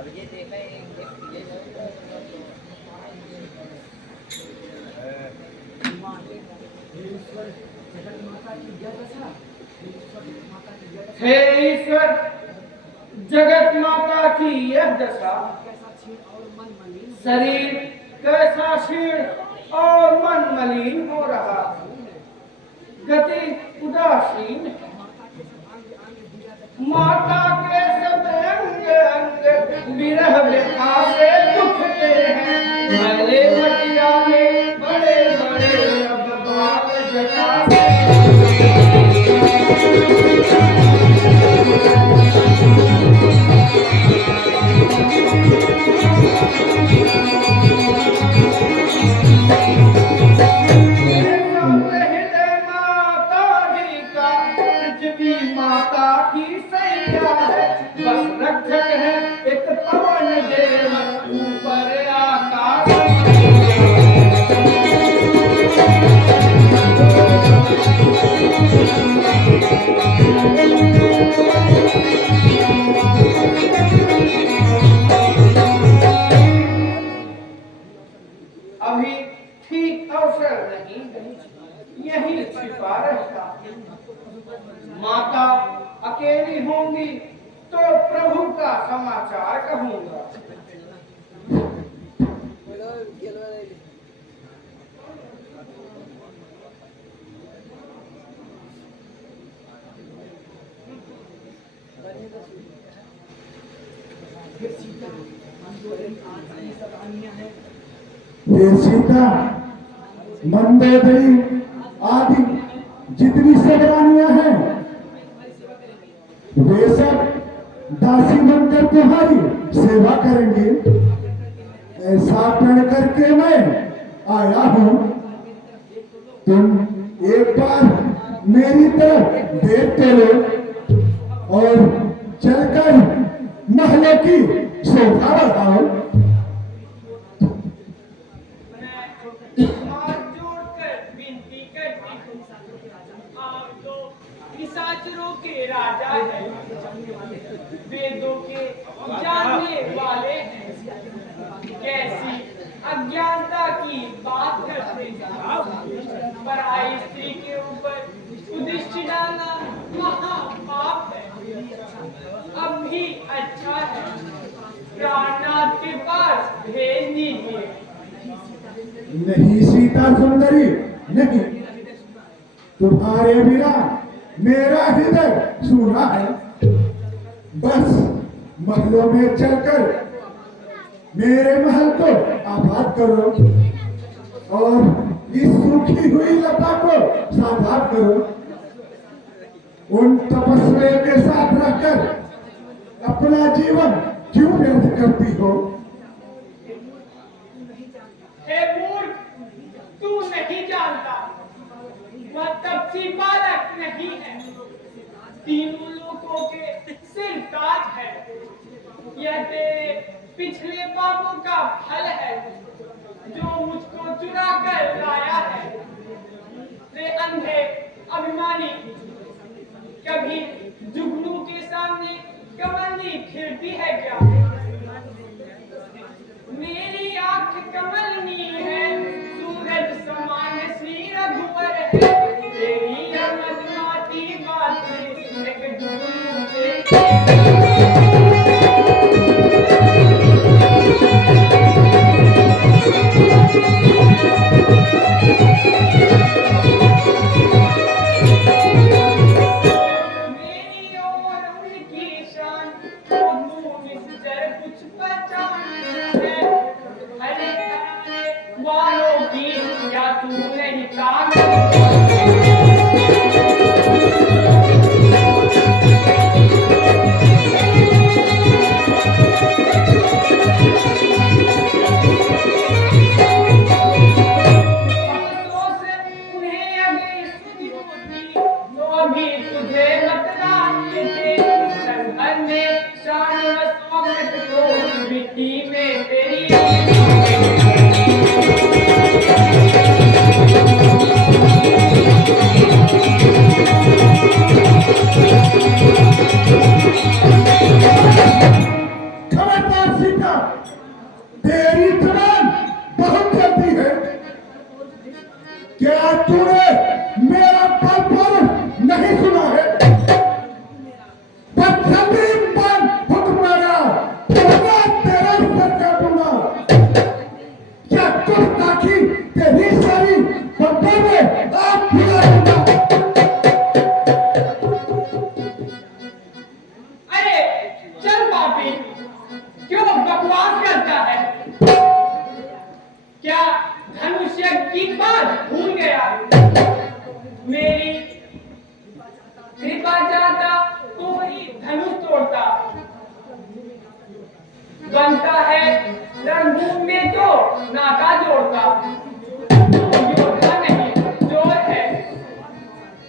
हे ईश्वर, जगत माता की यह दशा, शरीर कैसा क्षीण और मन मलिन हो रहा, गति उदासीन है। माता के सब अंग अंग विरह व्यथा से दुखते हैं। मैले मटिया में बड़े बड़े अब बात जता से माता की सैया है, बस रक्षक है एक पवन देव ऊपर आकाश। अभी ठीक अवसर नहीं, यही छिपा रहता। माता अकेली होंगी तो प्रभु का समाचार कहूंगा। ये सीता, मंदोदरी आदि जितनी सब रानियां हैं, वे सब दासी बनकर तुम्हारी सेवा करेंगे। ऐसा प्रण करके मैं आया हूं। तुम एक बार मेरी तरफ देखते रहो और चलकर महलों की शोभा बढ़ाओ। निशाचरों के राजा है, वेदों के जानने वाले हैं, कैसी अज्ञानता की बात करते हैं। पराई स्त्री के ऊपर उद्दिष्ट डालना महापाप है। अब भी अच्छा है प्राणनाथ के पास भेज दीजिए। नहीं सीता सुंदरी, नहीं, तुम्हारे बिना मेरा हृदय सूना है। बस महलों में चलकर मेरे महल को आबाद करो और इस सूखी हुई लता को साबाद करो। उन तपस्वियों के साथ रहकर अपना जीवन क्यों व्यर्थ करती हो? हे मूर्ख, तू नहीं जानता, वह तपसी बालक नहीं है, तीनों लोगों के सिर ताज है। यह तेरे पिछले पापों का फल है जो मुझको चुरा कर लाया है। रे अंधे अभिमानी, कभी जुगनू के सामने कमलनी खिलती है क्या? मेरी आंख कमलनी है, सूरज समान श्री रघुवर है। तेरी मदमाती बातें एक जुगनू से बनता है रणभूमि में तो नाता जोड़ता। तू योद्धा नहीं चोर है,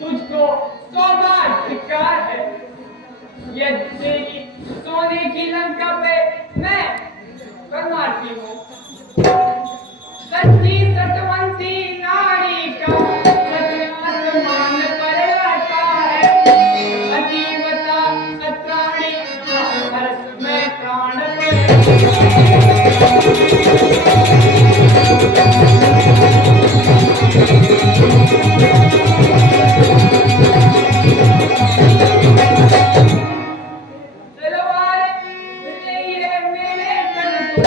तुझको 100 बार धिक्कार है। ये तेरी सोने की लंका पे मैं कर मारती हूँ। सच्ची सतवंती नारी का आसमान पर लड़का है। अजीवता अत्राणी हर्ष में प्राण तलवार ये मेरे तन को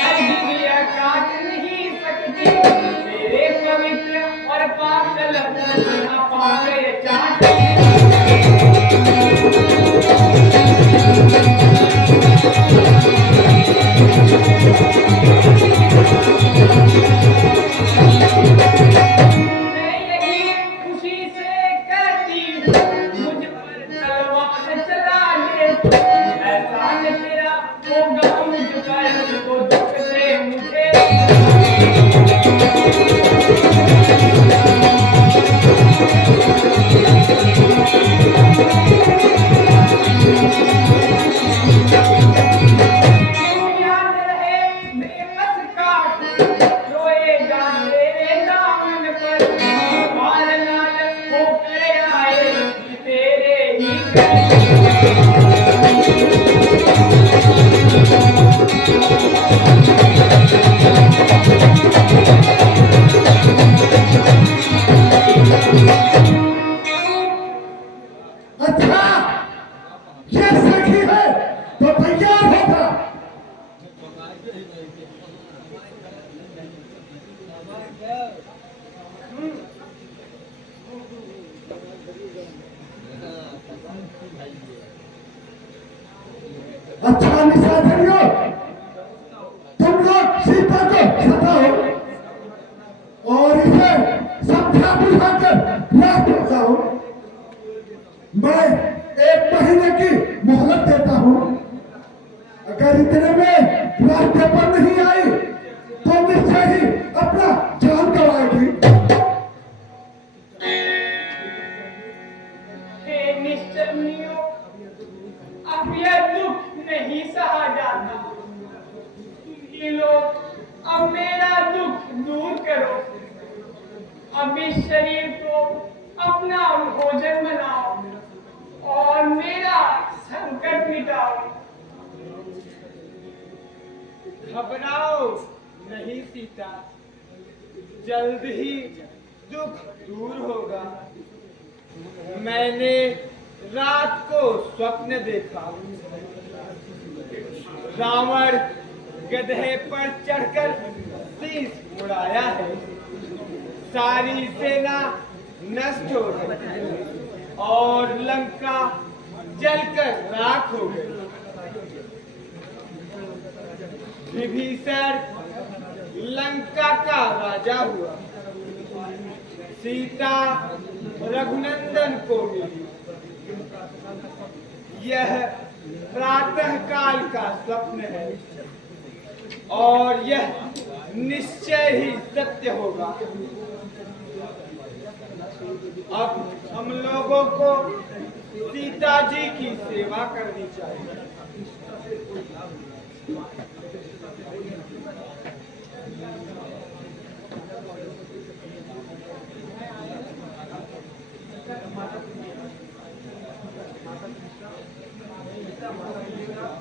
अद्वितीय काट नहीं सकती। मेरे पवित्र और पाक कलम ना पाके चाट। मैं यही खुशी से कहती हूँ, मुझ पर तलवार चला ले। एहसान तेरा होगा मुझ पर, तो दुख से मुझे याद रहे बेबस काट। रोएगा तेरे दामन पर, बाल लाल होकर आए तेरे ही घर। अच्छा, ये सखी है तो तैयार होगा। अच्छा निशाचरियों, तुम लोग सीता को सताओ और इसे समझा बुझाकर रात बताओ। मैं 1 महीने की मोहलत देता हूँ। अगर इतने में रास्ते पर नहीं आई तो निश्चय ही अपना जान गंवाएगी। हे निश्चलनियों, अब यह दुख नहीं सहा जाता। ये लोग अब मेरा दुख दूर करो। अब इस शरीर को अपना भोजन बनाओ और मेरा संकट मिटाओ। घबराओ नहीं सीता, जल्द ही दुख दूर होगा। मैंने रात को स्वप्न देखा, रावण गधे पर चढ़कर शीश उड़ाया है। सारी सेना नष्ट हो गई और लंका जलकर राख हो गई। विभीषण लंका का राजा हुआ, सीता रघुनंदन को मिली। यह प्रातः काल का स्वप्न है और यह निश्चय ही सत्य होगा। अब हम लोगों को सीता जी की सेवा करनी चाहिए।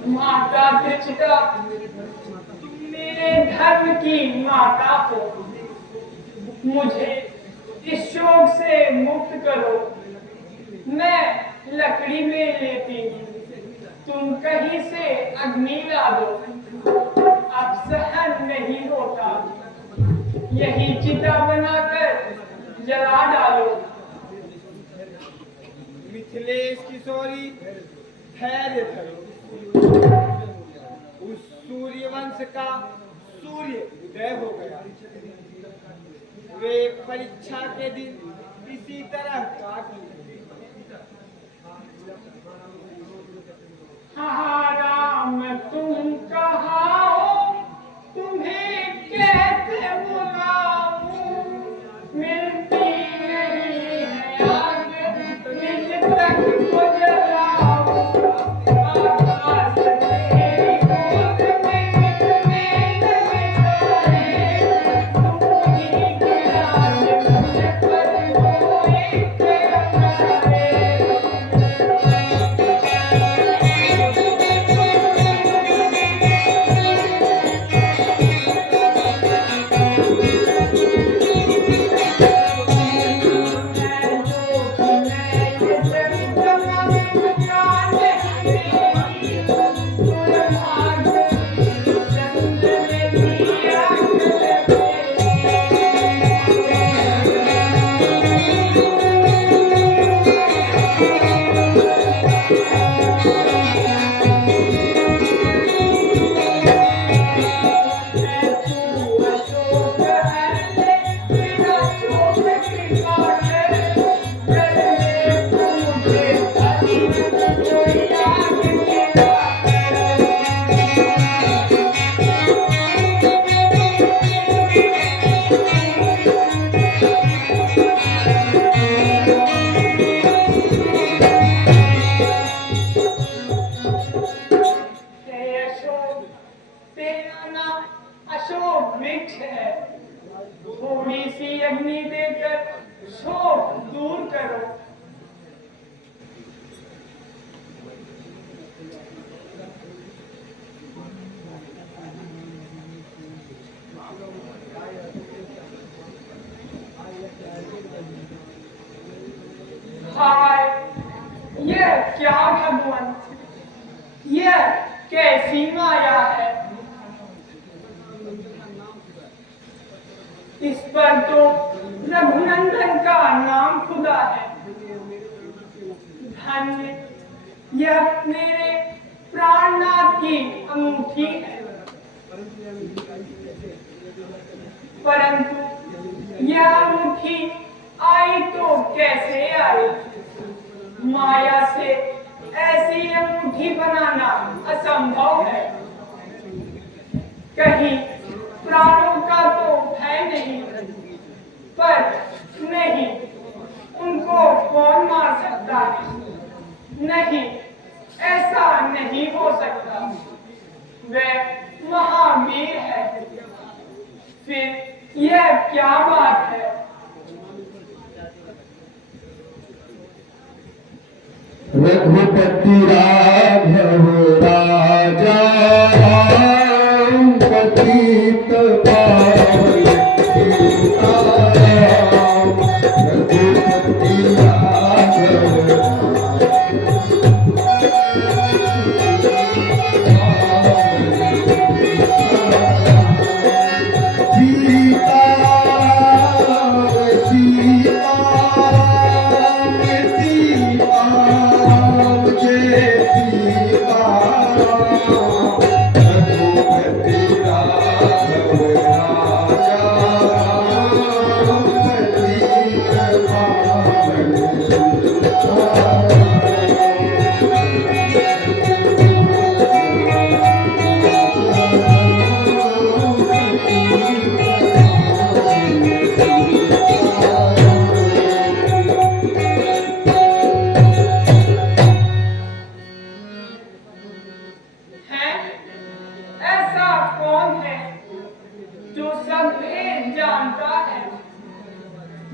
माता पिता, तुम मेरे धर्म की माता हो। मुझे इस शोक से मुक्त करो। मैं लकड़ी में लेती हूँ, तुम कहीं से अग्नि ला दो। अब सहन नहीं होता, यही चिता बनाकर जला डालो। मिथिलेश किशोरी, धैर्य धरो। उस सूर्यवंश का सूर्य उदय हो गया। वे परीक्षा के दिन इसी तरह काट लिए। हाँ राम तुम कहाँ अशोक वृक्ष है, थोड़ी सी अग्नि देकर शोक दूर करो। हाय, यह क्या भगवान, यह कैसी माया है। इस पर तो रघुनंदन का नाम खुदा है। धन्य, यह मेरे प्राणनाथ की अंगूठी है। परंतु यह अंगूठी आई तो कैसे आई? माया से ऐसी अंगूठी बनाना असंभव है। कहीं प्राणों का तो भय नहीं, पर नहीं, उनको कौन मार सकता है? नहीं, ऐसा नहीं हो सकता। वह महावीर है। फिर यह क्या बात है? रघुपति राघव राजा राम पतित पावन सीताराम। रघुपति राघव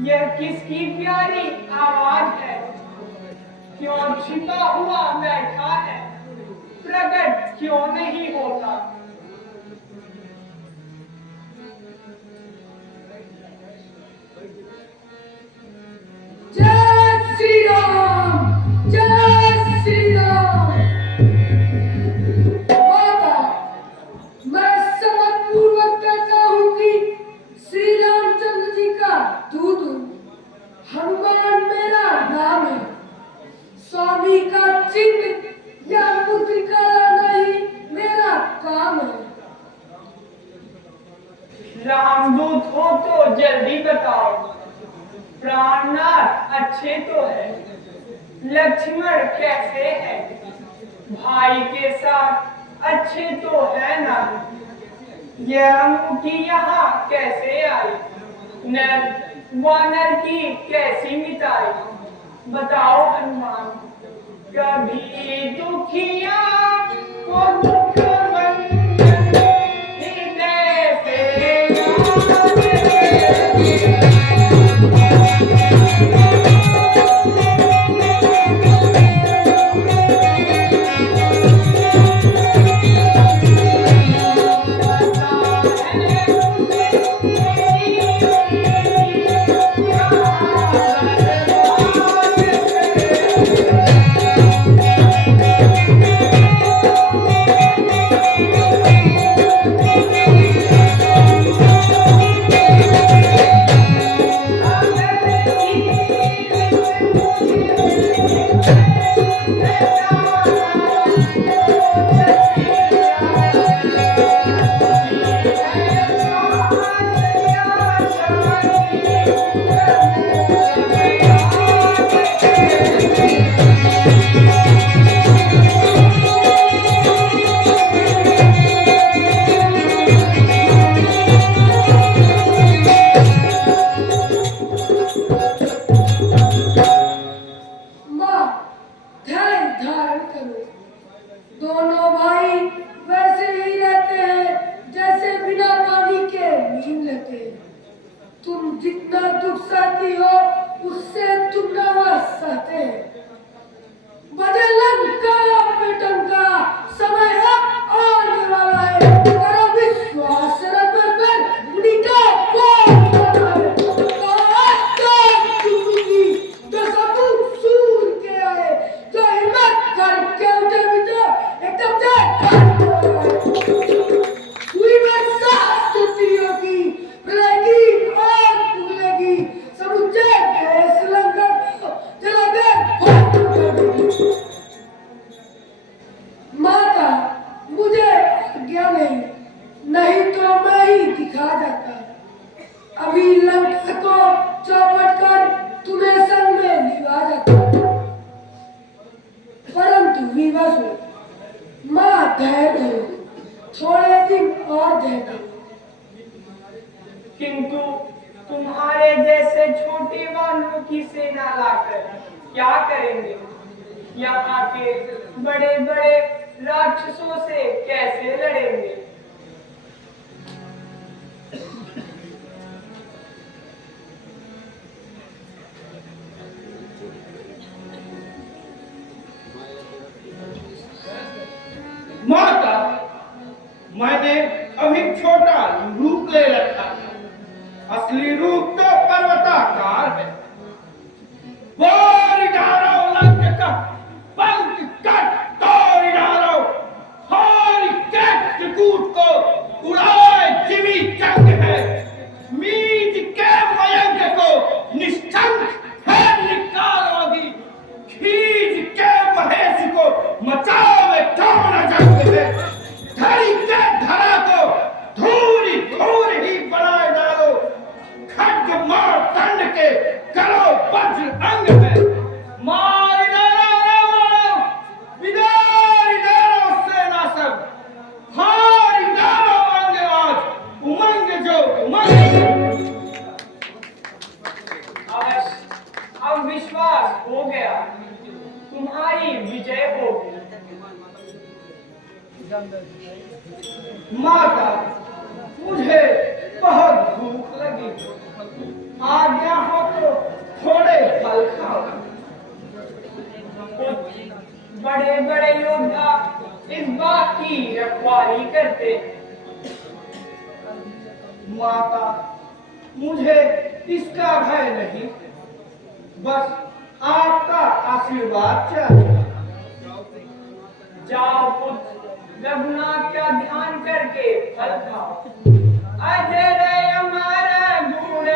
यह किसकी प्यारी आवाज है? क्यों छिपा हुआ बैठा है? प्रकट क्यों नहीं होता? जय श्री राम, जय श्री राम। माता, मैं समझपूर्वक कहता हूँ कि श्री रामचंद्र जी का दूत हूँ। हनुमान मेरा नाम है। स्वामी का चिन्ह या मुद्रिका लाना ही मेरा काम है। रामदूत हो तो जल्दी बताओ। प्राणनाथ अच्छे तो है, लक्ष्मण कैसे है? भाई के साथ अच्छे तो है ना? यह अंगूठी यहाँ कैसे आई? नर वानर की कैसी मिटाई? बताओ हनुमान। कभी दुखिया को दुख बंधन हृदय से जय धारण करो। दोनों भाई वैसे ही रहते हैं जैसे बिना पानी के नींद लेते हैं। तुम जितना दुख सहती हो उससे दुगना वह सहते हैं। बजे लंका बेटंका, समय अब आने वाला है। करो विश्वास रब पर, उनका पार करना है। जो सबूत सूर के आए, जो हिम्मत करके उठे भी तो एकदम से हुई बरसात टूटी होगी, प्रलय की आग उगलेगी, समुद्र देश लंका को जला दे माता, मुझे आज्ञा नहीं तो मैं ही दिखा जाता। अभी लंका को चौपट कर तुम्हें संग में निभा जाता। परंतु विवश हो, मां धैर्य धरो, थोड़े दिन और धैर्य धरो। किंतु तुम्हारे जैसे छोटे वालों की सेना लाकर क्या करेंगे? यहाँ के बड़े बड़े राक्षसों से कैसे लड़ेंगे? माता, मैंने अभी छोटा रूप ले रखा था। असली रूप तो पर्वताकार है। बोर डारो लंक का पंख कट तोड़ डारो, हर के कूट को उड़ाए जिमी चंग है। मीज के मयंक को निष्ठंक है निकालोगी, खींच के महेश को मचावे कौन जंग है। धरी के धरा को धूरी धूर ही बनाए डालो, खड्ग मार दंड के करो वज्र अंग है। मार डालो रावण, विदारी डालो सेना सब, हार डालो अंग आज, उमंग जो उमंग। अब विश्वास हो गया, तुम्हारी विजय होगी। माता, मुझे बहुत भूख लगी, आज्ञा हो तो थोड़े फल खाओ। बड़े बड़े योद्धा इस बात की रखवाली करते। माता, मुझे इसका भय नहीं, बस आपका आशीर्वाद चाहिए। जाओ पुत्र, रघुनाथ का ध्यान करके फल खाओ। अजर हमारा गुण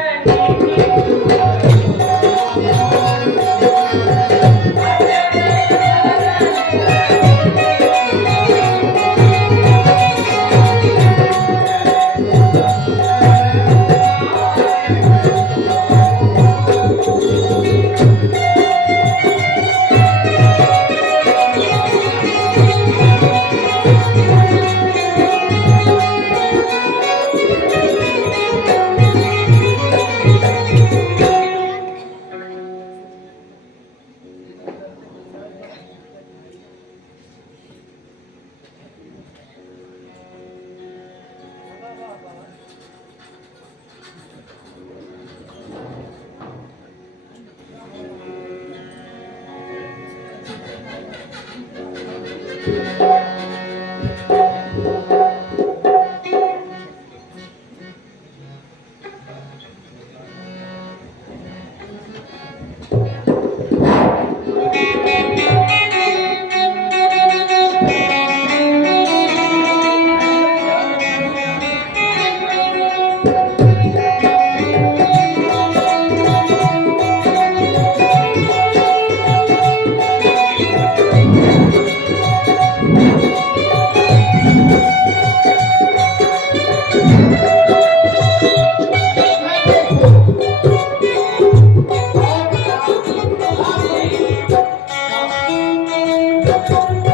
Thank you.